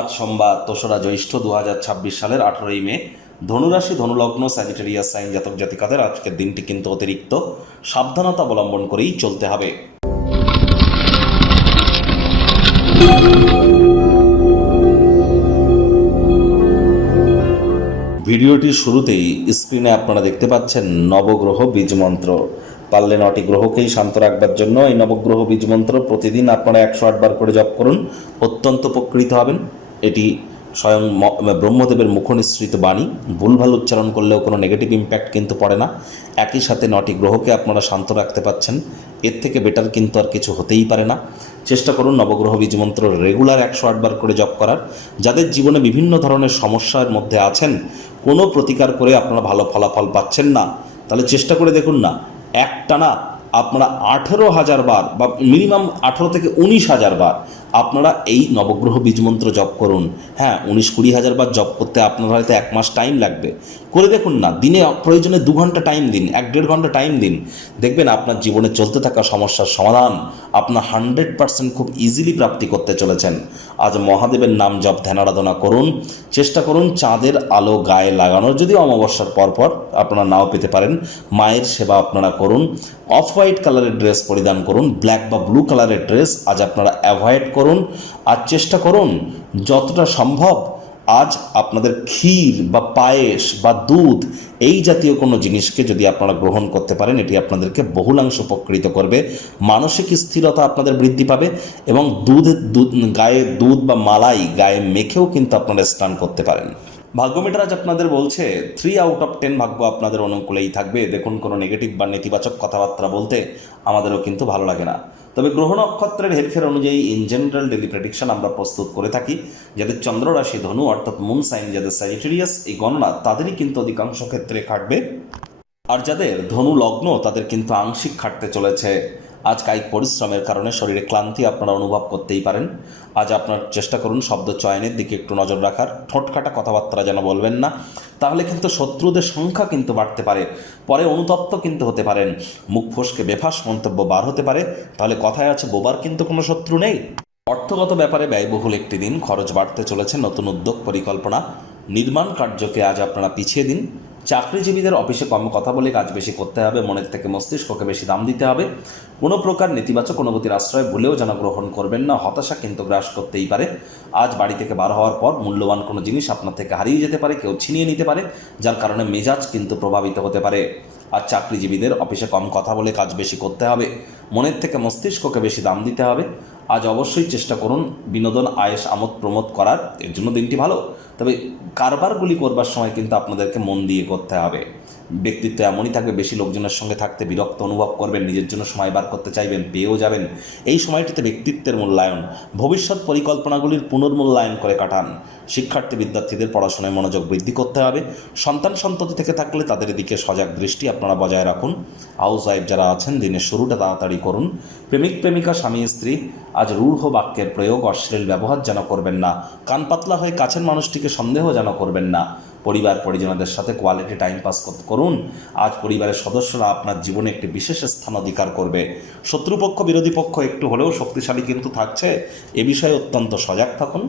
আজ সোমবার ২রা জ্যৈষ্ঠ ২০২৬ সালের ১৮ই মে। ধনুরাশি ধনুলগ্ন স্যাজিটেরিয়াস সাইন জাতক জাতিকাদের আজকের দিনটি কিন্তু অতিরিক্ত সাবধানতা অবলম্বন করেই চলতে হবে। ভিডিওটির শুরুতেই স্ক্রিনে আপনারা দেখতে পাচ্ছেন নবগ্রহ বীজ মন্ত্র। পারলে ৯টি গ্রহকেই শান্ত রাখবার জন্য এই নবগ্রহ বীজ মন্ত্র প্রতিদিন আপনারা ১০৮ বার করে জপ করুন, অত্যন্ত উপকৃত হবেন। এটি স্বয়ং ব্রহ্মদেবের মুখনিসৃত বাণী, ভুলভাল উচ্চারণ করলেও কোনো নেগেটিভ ইম্প্যাক্ট কিন্তু পড়ে না। একই সাথে ৯টি গ্রহকে আপনারা শান্ত রাখতে পাচ্ছেন, এর থেকে বেটার কিন্তু আর কিছু হতেই পারে না। চেষ্টা করুন নবগ্রহ বীজ মন্ত্র রেগুলার ১০৮ বার করে জপ করার। যাদের জীবনে বিভিন্ন ধরনের সমস্যার মধ্যে আছেন, কোনো প্রতিকার করে আপনারা ভালো ফলাফল পাচ্ছেন না, তাহলে চেষ্টা করে দেখুন না, একটানা আপনারা ১৮,০০০ বার বা মিনিমাম ১৮ থেকে ১৯,০০০ বার আপনারা এই নবগ্রহ বীজ মন্ত্র জপ করুন। হ্যাঁ, ১৯-২০ হাজার বার জপ করতে আপনার হয়তো ১ মাস টাইম লাগবে, করে দেখুন না। দিনে প্রয়োজনে ২ ঘন্টা টাইম দিন, ১-১.৫ ঘন্টা টাইম দিন, দেখবেন আপনার জীবনে চলতে থাকা সমস্যার সমাধান আপনার 100% খুব ইজিলি প্রাপ্তি করতে চলেছেন। আজ মহাদেবের নাম জপ ধ্যান আরাধনা করুন। চেষ্টা করুন চাঁদের আলো গায়ে লাগানোর, যদিও অমাবস্যার পরপর আপনারা নাও পেতে পারেন। মায়ের সেবা আপনারা করুন। অফ হোয়াইট কালারের ড্রেস পরিধান করুন, ব্ল্যাক বা ব্লু কালারের ড্রেস আজ আপনারা অ্যাভয়েড করুন। আর চেষ্টা করুন যতটা সম্ভব আজ আপনাদের ক্ষীর বা পায়েস বা দুধ এই জাতীয় কোনো জিনিসকে যদি আপনারা গ্রহণ করতে পারেন, এটি আপনাদেরকে বহুলাংশ উপকৃত করবে। মানসিক স্থিরতা আপনাদের বৃদ্ধি পাবে এবং গায়ে দুধ বা মালাই গায়ে মেখেও কিন্তু আপনারা স্নান করতে পারেন। ভাগ্যমিটার আজ আপনাদের বলছে 3 আউট অফ 10 ভাগ্য আপনাদের অনুকূলেই থাকবে। দেখুন, কোনো নেগেটিভ বা নেতিবাচক কথাবার্তা বলতে আমাদেরও কিন্তু ভালো লাগে না, তবে গ্রহ নক্ষত্রের হেরফের অনুযায়ী ইন জেনারেল ডেলি প্রেডিকশন আমরা প্রস্তুত করে থাকি। যাদের চন্দ্র রাশি ধনু অর্থাৎ মুন সাইন, যাদের স্যাজিটেরিয়াস, এই গণনা তাদেরই কিন্তু অধিকাংশ ক্ষেত্রে খাটবে। আর যাদের ধনু লগ্ন তাদের কিন্তু আংশিক খাটতে চলেছে। আজ কায়িক পরিশ্রমের কারণে শরীরে ক্লান্তি আপনারা অনুভব করতেই পারেন। আজ আপনার চেষ্টা করুন শব্দ চয়নের দিকে একটু নজর রাখার, ঠোঁটকাটা কথাবার্তা যেন বলবেন না, তাহলে কিন্তু শত্রুদের সংখ্যা কিন্তু বাড়তে পারে, পরে অনুতপ্ত কিন্তু হতে পারেন। মুখ ফসকে বেফাস মন্তব্য বার হতে পারে, তাহলে কথায় আছে বোবার কিন্তু কোনো শত্রু নেই। অর্থগত ব্যাপারে ব্যয়বহুল একটি দিন, খরচ বাড়তে চলেছে। নতুন উদ্যোগ পরিকল্পনা নির্মাণ কার্যকে আজ আপনারা পিছিয়ে দিন। চাকরিজীবীদের অফিসে কম কথা বলে কাজ বেশি করতে হবে, মনের থেকে মস্তিষ্ককে বেশি দাম দিতে হবে। কোনো প্রকার নেতিবাচক অনুভূতির আশ্রয় ভুলেও যেন গ্রহণ করবেন না, হতাশা কিন্তু গ্রাস করতেই পারে। আজ বাড়ি থেকে বার হওয়ার পর মূল্যবান কোনো জিনিস আপনার থেকে হারিয়ে যেতে পারে, কেউ ছিনিয়ে নিতে পারে, যার কারণে মেজাজ কিন্তু প্রভাবিত হতে পারে। আর চাকরিজীবীদের অফিসে কম কথা বলে কাজ বেশি করতে হবে, মনের থেকে মস্তিষ্ককে বেশি দাম দিতে হবে। আজ অবশ্যই চেষ্টা করুন বিনোদন আয়েশ আমোদ প্রমোদ করার, এর জন্য দিনটি ভালো, তবে কারবারগুলি করবার সময় কিন্তু আপনাদেরকে মন দিয়ে করতে হবে। ব্যক্তিত্ব এমনই থাকবে, বেশি লোকজনের সঙ্গে থাকতে বিরক্ত অনুভব করবেন, নিজের জন্য সময় বার করতে চাইবেন, পেয়েও যাবেন। এই সময়টিতে ব্যক্তিত্বের মূল্যায়ন, ভবিষ্যৎ পরিকল্পনাগুলির পুনর্মূল্যায়ন করে কাটান। শিক্ষার্থী বিদ্যার্থীদের পড়াশোনায় মনোযোগ বৃদ্ধি করতে হবে। সন্তান সন্ততি থেকে থাকলে তাদের দিকে সজাগ দৃষ্টি আপনারা বজায় রাখুন। হাউস ওয়াইফ যারা আছেন, দিনের শুরুটা তাড়াতাড়ি করুন। প্রেমিক প্রেমিকা স্বামী স্ত্রী আজ রূঢ় বাক্যের প্রয়োগ, অশ্লীল ব্যবহার যেন করবেন না। কান পাতলা হয়ে কাছের মানুষটিকে সন্দেহ যেন করবেন না। পরিবার পরিজনদের সাথে কোয়ালিটি টাইম পাস করুন। আজ পরিবারের সদস্যরা আপনার জীবনে একটি বিশেষ স্থান অধিকার করবে। শত্রুপক্ষ বিরোধী পক্ষ একটু হলেও শক্তিশালী কিন্তু থাকছে, এ বিষয়ে অত্যন্ত সজাগ থাকুন।